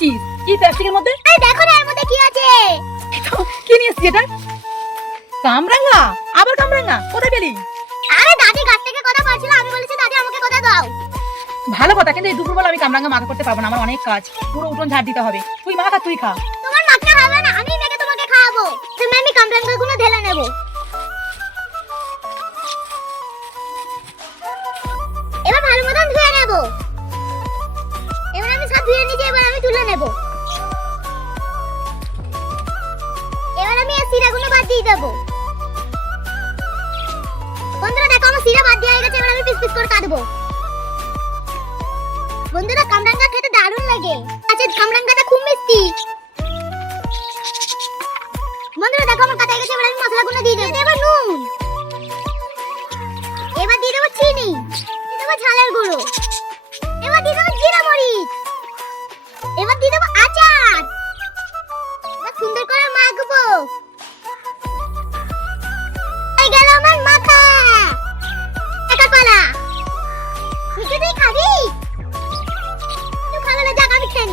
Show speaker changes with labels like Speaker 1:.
Speaker 1: এসছিস কি প্লাস্টিকের মধ্যে?
Speaker 2: এই দেখো না এর মধ্যে কি আছে।
Speaker 1: কি নিয়ে এসছিস এটা? কামরাঙ্গা আবার কামরাঙ্গা কোথায় পেলি?
Speaker 2: আরে দাদি গাছ থেকে কথা বলছিল আমি বলেছি দাদি আমাকে কথা দাও?
Speaker 1: ভালো কথা কিন্তু এই দুপুরবেলা আমি কামরাঙ্গা মাখা করতে পারব না আমার অনেক কাজ। পুরো উঠোন ঝাড় দিতে হবে। তুই মাখা তুই খা।
Speaker 2: তোমার মাছটা খাবে না আমি মেখে তোমাকে খাওয়াবো। তুমি আমি কামরাঙ্গা গুলো ঢেলে নেব। এবার ভালো মতন ধুয়ে নেব। এবার আমি সব ধুয়ে তুলে নেব। এবার আমি এই সিরাগুলো বাদ দিয়ে দেবো। বন্ধুরা, দেখো আমার সিরা বাদ দেওয়া হয়ে গেছে, এবার আমি পিস পিস করে কাটবো। বন্ধুরা, কামরাঙ্গা খেতে দারুণ লাগে। আচ্ছা কামরাঙ্গাটা খুব মিষ্টি। বন্ধুরা, দেখো আমার কাটা গেছে, এবার আমি মশলাগুলো দিয়ে দেবো। এবার নুন। এবার দিয়ে দেবো চিনি। দিয়ে দেবো ঝালের গুঁড়ো। এবার দিয়ে দেবো আচার। এবার সুন্দর করে মাখবো। গেল আমার মাখা একা পালা তুই খাবি? তুই খাবে না যাক, আমি খেয়ে